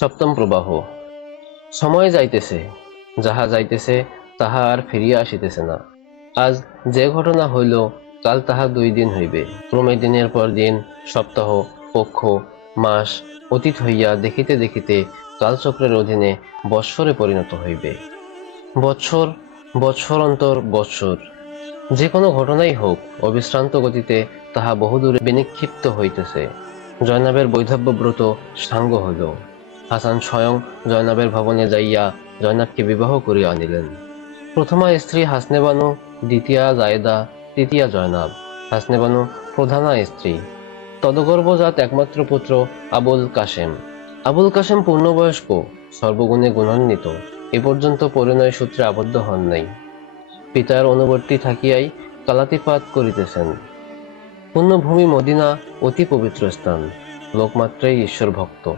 সপ্তম প্রবাহ। সময় যাইতেছে, যাহা যাইতেছে তাহা আর ফিরিয়া আসিতেছে না। আজ যে ঘটনা হইল, কাল তাহা দুই দিন হইবে। ক্রমে দিনের পর দিন, সপ্তাহ, পক্ষ, মাস অতীত হইয়া দেখিতে দেখিতে কালচক্রের অধীনে বৎসরে পরিণত হইবে। বৎসর বৎসর অন্তর বৎসর। যে কোনো ঘটনাই হোক, অবিশ্রান্ত গতিতে তাহা বহুদূরে বিনিক্ষিপ্ত হইতেছে। জয়নাবের বৈধব্য ব্রত সাঙ্গ হইল। হাসান স্বয়ং জয়নাবের ভবনে যাইয়া জয়নাবকে বিবাহ করিয়া আনিলেন। প্রথমা স্ত্রী হাসনেবানু, দ্বিতীয়া জায়দা, তৃতীয়া জয়নাব। হাসনেবানু প্রধানা স্ত্রী। তদগর্ভজাত একমাত্র পুত্র আবুল কাশেম। আবুল কাশেম পূর্ণবয়স্ক, সর্বগুণে গুণান্বিত। এ পর্যন্ত পরিণয় সূত্রে আবদ্ধ হন নাই। পিতার অনুবর্তী থাকিয়াই কালাতিপাত করিতেছেন। পুণ্যভূমি মদিনা অতি পবিত্র স্থান। লোকমাত্রাই ঈশ্বর ভক্ত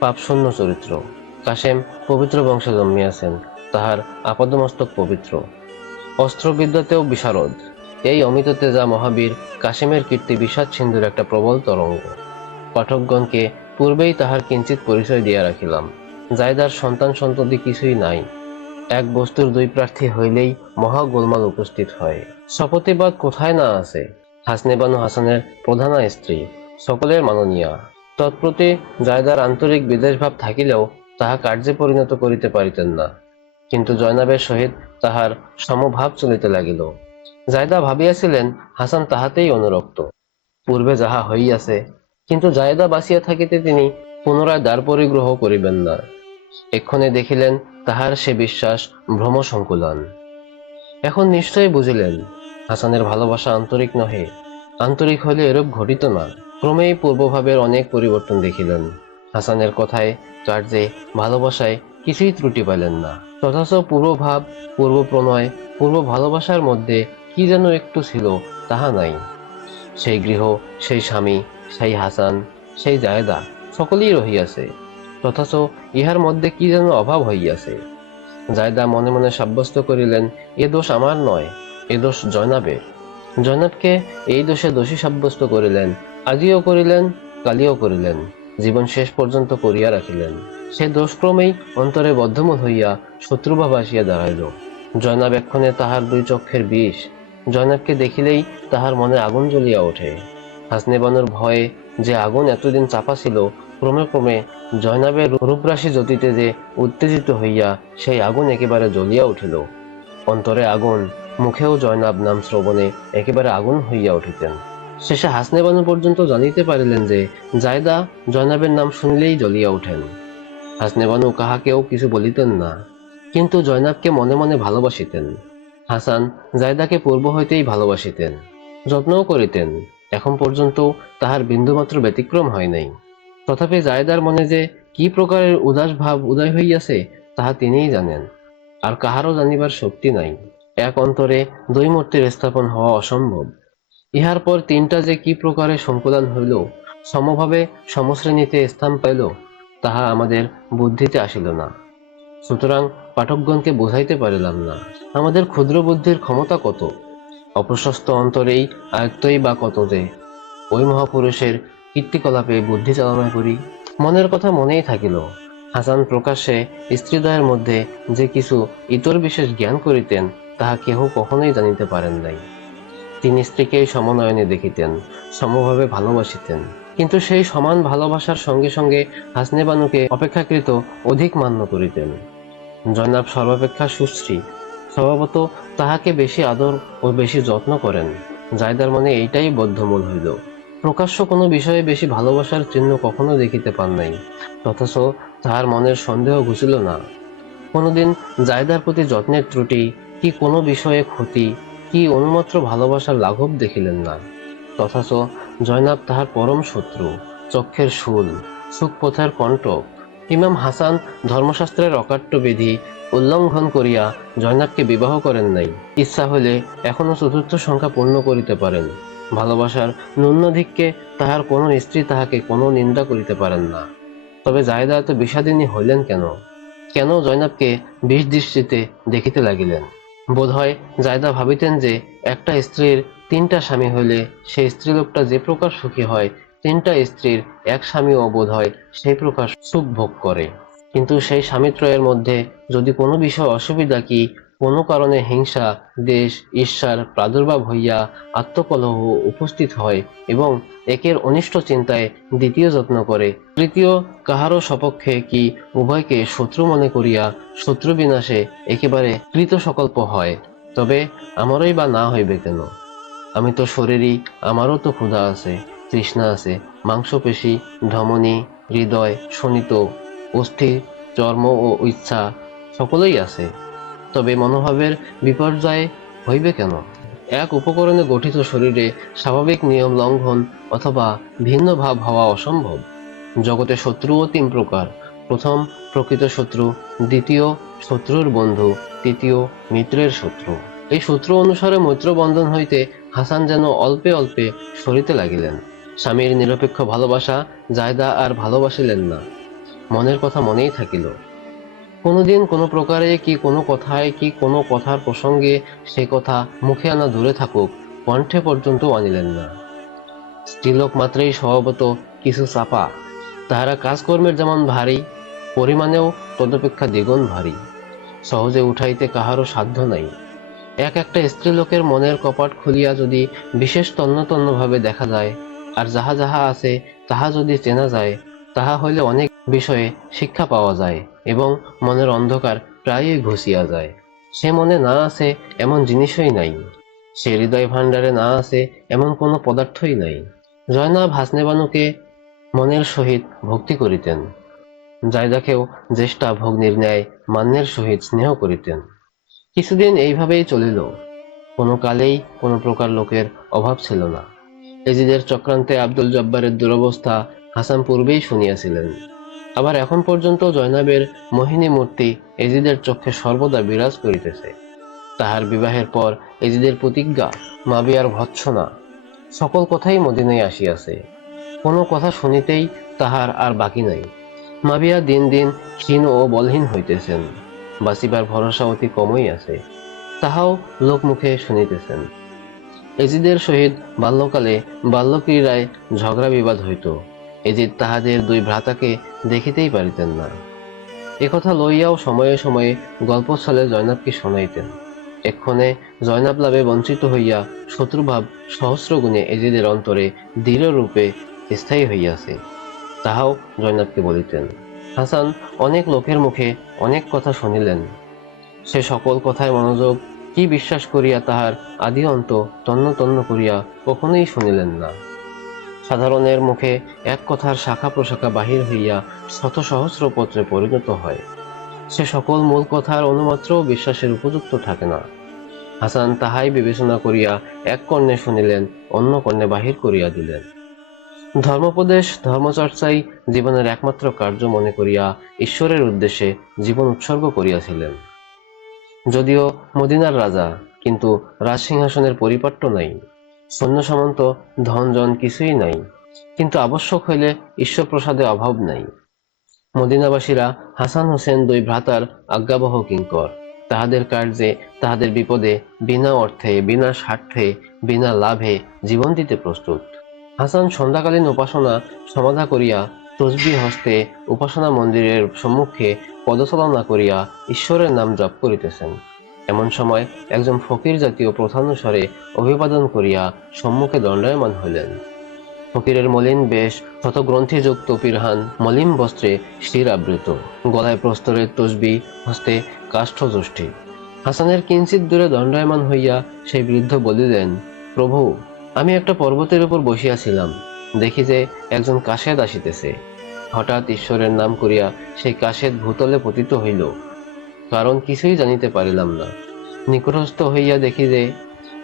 পাপশূন্য চরিত্র। কাশেম পবিত্র বংশে জন্মিয়াছেন তাহার আপাদমস্তক পবিত্র। অস্ত্রবিদ্যাতেও বিশারদ। এই অমিত তেজা মহাবীর কাশেমের কীর্তি বিষাদ সিন্ধুর একটা প্রবল তরঙ্গ। পাঠকগণকে পূর্বেই তাহার কিঞ্চিত পরিচয় দিয়া রাখিলাম। জায়দার সন্তান সন্ততি কিছুই নাই। এক বস্তুর দুই প্রার্থী হইলেই মহা গোলমাল উপস্থিত হয়। শপথিবাদ কোথায় না আছে? হাসনেবানু হাসানের প্রধানা স্ত্রী, সকলের মাননীয়া। তৎপ্রতি জায়দার আন্তরিক বিদেশভাব থাকিলেও তাহা কার্যে পরিণত করিতে পারিতেন না। কিন্তু জয়নাবের সহিত তাহার সমভাব চলিতে লাগিল। জায়দা ভাবিয়াছিলেন, হাসান তাহাতেই অনুরক্ত। পূর্বে যাহা হইয়াছে, কিন্তু জায়দা বাঁচিয়া থাকিতে তিনি পুনরায় দ্বার পরিগ্রহ করিবেন না। এক্ষণে দেখিলেন তাহার সে বিশ্বাস ভ্রম সংকুলন এখন নিশ্চয়ই বুঝিলেন, হাসানের ভালোবাসা আন্তরিক নহে। আন্তরিক হলে এরূপ ঘটিত না। ক্রমেই পূর্বভাবের অনেক পরিবর্তন দেখিলেন। হাসানের কথায় কার্যে ভালোবাসায় কিছুই ত্রুটি পাইলেন না। তথাচ পূর্বভাব পূর্ব প্রণয় পূর্ব ভালোবাসার মধ্যে কি যেন একটু ছিল, তাহা নাই। সেই গৃহ, সেই স্বামী, সেই হাসান, সেই জায়দা সকলেই রহিয়াছে। তথাচ ইহার মধ্যে কি যেন অভাব হইয়াছে। জায়দা মনে মনে সাব্যস্ত করিলেন, এ দোষ আমার নয়, এ দোষ জয়নাবের। জয়নাবকে এই দোষে দোষী সাব্যস্ত করিলেন আজিও করিলেন, কালিও করিলেন, জীবন শেষ পর্যন্ত করিয়া রাখিলেন। সে দোষক্রমেই অন্তরে বদ্ধমূল হইয়া শত্রুভাব আসিয়া দাঁড়াইল। জয়নাব এক্ষণে তাহার দুই চক্ষের বিষ। জয়নাবকে দেখিলেই তাহার মনে আগুন জ্বলিয়া ওঠে। হাসনেবানুর ভয়ে যে আগুন এতদিন চাপা ছিল, ক্রমে ক্রমে জয়নাবের রূপরাশি জ্যোতিতে যে উত্তেজিত হইয়া সেই আগুন একেবারে জ্বলিয়া উঠিল। অন্তরে আগুন, মুখেও জয়নাব নাম শ্রবণে একেবারে আগুন হইয়া উঠিতেন। শেষে হাসনেবানু পর্যন্ত জানিতে পারিলেন যে, জায়দা জয়নাবের নাম শুনিলেই জ্বলিয়া উঠেন হাসনেবানু কাহাকেও কিছু বলিতেন না, কিন্তু জয়নাবকে মনে মনে ভালোবাসিতেন। হাসান জায়দাকে পূর্ব হইতেই ভালোবাসিতেন, যত্নও করিতেন। এখন পর্যন্ত তাহার বিন্দুমাত্র ব্যতিক্রম হয় নাই। তথাপি জায়দার মনে যে কি প্রকারের উদাস ভাব উদয় হইয়াছে, তাহা তিনিই জানেন। আর কাহারও জানিবার শক্তি নাই। এক অন্তরে দুই মূর্তির স্থাপন হওয়া অসম্ভব। ইহার পর তিনটা যে কি প্রকারে সংকুলন হইল, সমভাবে সমশ্রেণীতে স্থান পাইল, তাহা আমাদের বুদ্ধিতে আসিল না। সুতরাং পাঠকগণকে বোঝাইতে পারিলাম না, আমাদের ক্ষুদ্র বুদ্ধির ক্ষমতা কত? অপ্রশস্ত অন্তরেই আয়ত্তই বা কত যে? ওই মহাপুরুষের কীর্তিকলাপে বুদ্ধি চালনা করি, মনের কথা মনেই থাকিল। হাসান প্রকাশ্যে স্ত্রীদ্বয়ের মধ্যে যে কিছু ইতর বিশেষ জ্ঞান করিতেন, তাহা কেহ কখনোই জানিতে পারেন নাই। তিনি স্ত্রীকেই সমনয়নে দেখিতেন, সমভাবে ভালোবাসিতেন। কিন্তু সেই সমান ভালোবাসার সঙ্গে সঙ্গে হাসনেবানুকে অপেক্ষাকৃত অধিক মান্য করিতেন। জয়নাব সর্বাপেক্ষা সুশ্রী, স্বভাবত তাহাকে বেশি আদর ও বেশি যত্ন করেন। জায়দার মনে এইটাই বদ্ধমূল হইল। প্রকাশ্য কোনো বিষয়ে বেশি ভালোবাসার চিহ্ন কখনো দেখিতে পান নাই তথচ তাহার মনের সন্দেহ ঘুচিল না। কোনোদিন জায়দার প্রতি যত্নের ত্রুটি কি কোনো বিষয়ে ক্ষতি কি অনুমাত্র ভালোবাসার লাঘব দেখিলেন না? তথাচ জয়নাব তাহার পরম শত্রু, চক্ষের শুল, সুখপথের কণ্টক। ইমাম হাসান ধর্মশাস্ত্রের অকাট্য বিধি উল্লঙ্ঘন করিয়া জয়নাবকে বিবাহ করেন নাই। ইচ্ছা হলে এখনও চতুর্থ সংখ্যা পূর্ণ করিতে পারেন। ভালোবাসার ন্যূনাধিক্যে তাহার কোনো স্ত্রী তাহাকে কোনো নিন্দা করিতে পারেন না। তবে জায়দা এত বিষাদিনী হইলেন কেন? কেন জয়নাবকে বিষ দৃষ্টিতে দেখিতে লাগিলেন? বোধহয় জায়দা ভাবিতেন যে একটা স্ত্রীর তিনটা স্বামী হইলে সেই স্ত্রীলোকটা যে প্রকার সুখী হয়, তিনটা স্ত্রীর এক স্বামী অবোধ হয় সেই প্রকার সুখ ভোগ করে। কিন্তু সেই স্বামীত্রয়ের মধ্যে যদি কোনো বিষয় অসুবিধা কি কোনো কারণে হিংসা, দেশ ঈর্ষার প্রাদুর্ভাব হইয়া আত্মকলহ উপস্থিত হয় এবং একের অনিষ্ট চিন্তায় দ্বিতীয় যত্ন করে। তৃতীয়, কাহারও সপক্ষে কি উভয়কে শত্রু মনে করিয়া শত্রু বিনাশে একেবারে কৃত সকল্প হয়? তবে আমারই বা না হইবে কেন? আমি তো শরীরই, আমারও তো ক্ষুধা আছে, তৃষ্ণা আছে, মাংসপেশি, ধমনী, হৃদয়, শোণিত অস্থি চর্ম ও ইচ্ছা সকলেই আছে। তবে মনোভাবের বিপর্যয় হইবে কেন? এক উপকরণে গঠিত শরীরে স্বাভাবিক নিয়ম লঙ্ঘন অথবা ভিন্ন ভাব হওয়া অসম্ভব। জগতে শত্রুও তিন প্রকার। প্রথম, প্রকৃত শত্রু। দ্বিতীয়, শত্রুর বন্ধু। তৃতীয়, মিত্রের শত্রু। এই সূত্র অনুসারে মৈত্র বন্ধন হইতে হাসান যেন অল্পে অল্পে সরিতে লাগিলেন। স্বামীর নিরপেক্ষ ভালোবাসা জায়দা আর ভালোবাসিলেন না। মনের কথা মনেই থাকিল। কোনোদিন কোনো প্রকারে কি কোনো কথায় কি কোনো কথার প্রসঙ্গে সে কথা মুখে আনা দূরে থাকুক, কণ্ঠে পর্যন্ত আনিলেন না। স্ত্রীলোক মাত্রেই স্বভাবত কিছু চাপা। তাহারা কাজকর্মের যেমন ভারী, পরিমাণেও তদপেক্ষা দ্বিগুণ ভারী। সহজে উঠাইতে কাহারও সাধ্য নাই। এক একটা স্ত্রীলোকের মনের কপাট খুলিয়া যদি বিশেষ তন্ন তন্নভাবে দেখা যায়, আর যাহা যাহা আছে তাহা যদি চেনা যায়, তাহা হইলে অনেক বিষয়ে শিক্ষা পাওয়া যায় এবং মনের অন্ধকার প্রায়ই ঘুষিয়া যায়। সে মনে না আছে এমন জিনিসই নাই। সে হৃদয় ভাণ্ডারে না আছে এমন কোনো পদার্থই নাই। জয়নাব হাসনেবানুকে মনের সহিত ভক্তি করিতেন। জায়দাকেও জ্যেষ্ঠা ভগ্নির ন্যায় মান্যের সহিত স্নেহ করিতেন। কিছুদিন এইভাবেই চলিল। কোনো কালেই কোনো প্রকার লোকের অভাব ছিল না। এজিদের চক্রান্তে আব্দুল জব্বারের দুরবস্থা হাসান পূর্বেই শুনিয়াছিলেন। আবার এখন পর্যন্ত জয়নাবের মোহিনী মূর্তি এজিদের চক্ষে সর্বদা বিরাজ করিতেছে। তাহার বিবাহের পর এজিদের প্রতিজ্ঞা মাবিয়ার ভৎসনা। সকল কথাই মদিনায় আসিয়াছে। কোনো কথা শুনিতেই তাহার আর বাকি নাই। মাবিয়া দিন দিন ক্ষীণ ও বলহীন হইতেছেন। বাঁচিবার ভরসা অতি কমই আছে। তাহাও লোকমুখে শুনিতেছেন। এজিদের সহিত বাল্যকালে বাল্যক্রীড়ায় ঝগড়া বিবাদ হইত। এজিদ তাহাদের দুই ভ্রাতাকে দেখিতেই পারিতেন না। একথা লইয়াও সময়ে সময়ে গল্পস্থলে জয়নাবকে শোনাইতেন। এক্ষণে জয়নাব লাভে বঞ্চিত হইয়া শত্রুভাব সহস্র গুণে এজিদের অন্তরে দৃঢ়রূপে স্থায়ী হইয়াছে। তাহাও জয়নাবকে বলিতেন, হাসান, অনেক লোকের মুখে অনেক কথা শুনিলেন। সে সকল কথায় মনোযোগ, কি বিশ্বাস করিয়া তাহার আদি অন্ত তন্ন তন্ন করিয়া কখনোই শুনিলেন না? সাধারণের মুখে এক কথার শাখা প্রশাখা বাহির হইয়া শত সহস্র পত্রে পরিণত হয়। সে সকল মূল কথার অনুমাত্রও বিশ্বাসের উপযুক্ত থাকে না। হাসান তাহাই বিবেচনা করিয়া এক কর্ণে শুনিলেন, অন্য কর্ণে বাহির করিয়া দিলেন। ধর্মোপদেশ, ধর্মচর্চাই জীবনের একমাত্র কার্য মনে করিয়া ঈশ্বরের উদ্দেশ্যে জীবন উৎসর্গ করিয়াছিলেন। যদিও মদিনার রাজা, কিন্তু রাজসিংহাসনের পরিপাট্য নাই। সৈন্য সামন্ত ধনজন কিছুই নাই। কিন্তু আবশ্যক হইলে ঈশ্বর প্রসাদে অভাব নাই। মদিনাবাসীরা হাসান হোসেন দুই ভ্রাতার আজ্ঞাবহ কিঙ্কর। তাহাদের কার্যে, তাহাদের বিপদে, বিনা অর্থে, বিনা স্বার্থে, বিনা লাভে জীবন দিতে প্রস্তুত। হাসান সন্ধ্যাকালীন উপাসনা সমাধা করিয়া তসবি হস্তে উপাসনা মন্দিরের সম্মুখে পদচালনা করিয়া ঈশ্বরের নাম জপ করিতেছেন। এমন সময় একজন ফকির জাতীয় প্রধানুসারে অভিবাদন করিয়া সম্মুখে দণ্ডায়মান হইলেন। ফকিরের মলিন বেশ শত গ্রন্থিযুক্ত পিরহান মলিন বস্ত্রে শির আবৃত গলায় প্রস্তরের তসবি, হস্তে কাষ্ঠযষ্টি হাসানের কিঞ্চিত দূরে দণ্ডায়মান হইয়া সেই বৃদ্ধ বলিলেন, প্রভু, আমি একটা পর্বতের উপর বসিয়াছিলাম। দেখি যে একজন কাশেদ আসিতেছে। হঠাৎ ঈশ্বরের নাম করিয়া সেই কাশেদ ভূতলে পতিত হইল। কারণ কিছুই জানিতে পারিলাম না। নিকটস্থ হইয়া দেখি যে,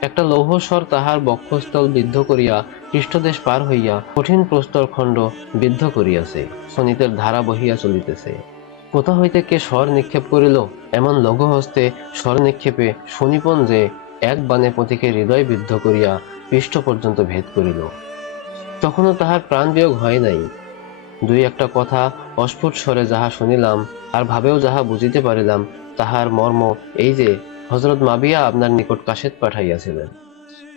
একটা লৌহস্বর তাহার বক্ষস্থল বিদ্ধ করিয়া পৃষ্ঠদেশ পার হইয়া কঠিন প্রস্তর খণ্ড বিদ্ধ করিয়াছে সনিতের ধারা বহিয়া চলিতেছে। কোথা হইতে কে স্বর নিক্ষেপ করিল? এমন লঘু হস্তে স্বর নিক্ষেপে শনিপন যে এক বানে পথিকে হৃদয় বিদ্ধ করিয়া পৃষ্ঠ পর্যন্ত ভেদ করিল। তখনও তাহার প্রাণ বিয়োগ হয় নাই। দুই একটা কথা অস্ফুট স্বরে যাহা শুনিলাম আর ভাবেও যাহা বুঝিতে পারিলাম, তাহার মর্ম এই যে হজরত মাবিয়া আপনার নিকট কাশেদ পাঠাইয়াছিলেন।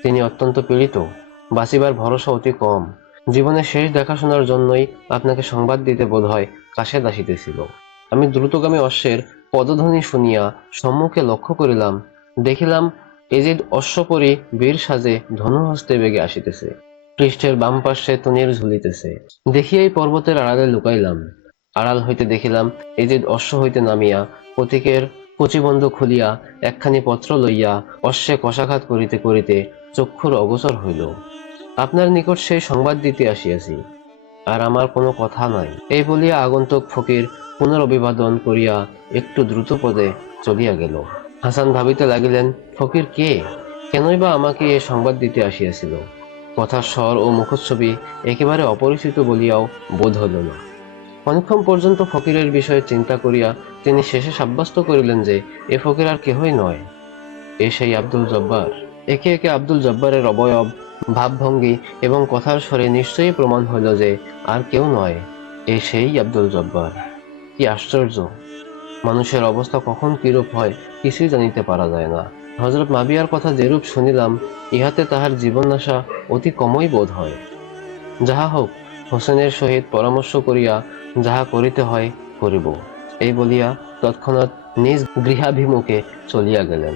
তিনি অত্যন্ত পীড়িত, বাঁচিবার ভরসা অতি কম। জীবনের শেষ দেখাশোনার জন্যই আপনাকে সংবাদ দিতে বোধ হয় কাশে আসিতেছিল। আমি দ্রুতগামী অশ্বের পদধ্বনি শুনিয়া সম্মুখে লক্ষ্য করিলাম, দেখিলাম এজিদ অশ্বপরি বীর সাজে ধনুহস্তে বেগে আসিতেছে। পৃষ্ঠের বাম পার্শ্বে তনির ঝুলিতেছে। দেখিয়াই পর্বতের আড়ালে লুকাইলাম। আড়াল হইতে দেখিলাম এজিদ অশ্ব হইতে নামিয়া, প্রতীকের কচিবন্ধ খুলিয়া একখানি পত্র লইয়া অশ্বে কষাঘাত করিতে করিতে চক্ষুর অগোচর হইল। আপনার নিকট সেই সংবাদ দিতে আসিয়াছি, আর আমার কোনো কথা নাই। এই বলিয়া আগন্তুক ফকির পুনরভিবাদন করিয়া একটু দ্রুত পদে চলিয়া গেল। হাসান ভাবিতে লাগিলেন, ফকির কে? কেনই বা আমাকে এ সংবাদ দিতে আসিয়াছিল? কথার স্বর ও মুখচ্ছবি একেবারে অপরিচিত বলিয়াও বোধ হইল না। অনেকক্ষণ পর্যন্ত ফকিরের বিষয়ে চিন্তা করিয়া তিনি শেষে সাব্যস্ত করিলেন যে, এ ফকির আর কেহই নয়। এ সেই আব্দুল জব্বার। একে একে আব্দুল জব্বারের অবয়ব, ভাবভঙ্গি এবং কথার স্বরে নিশ্চয়ই প্রমাণ হইল যে, আর কেউ নয়। এ সেই আব্দুল জব্বার। কি আশ্চর্য! মানুষের অবস্থা কখন কিরূপ হয় কিছুই জানিতে পারা যায় না। হজরত মাবিয়ার কথা যেরূপ শুনিলাম, ইহাতে তাহার জীবনাশা অতি কমই বোধ হয়। যাহা হোক, হোসেনের সহিত পরামর্শ করিয়া যাহা করিতে হয় করিব। এই বলিয়া তৎক্ষণাৎ নিজ গৃহাভিমুখে চলিয়া গেলেন।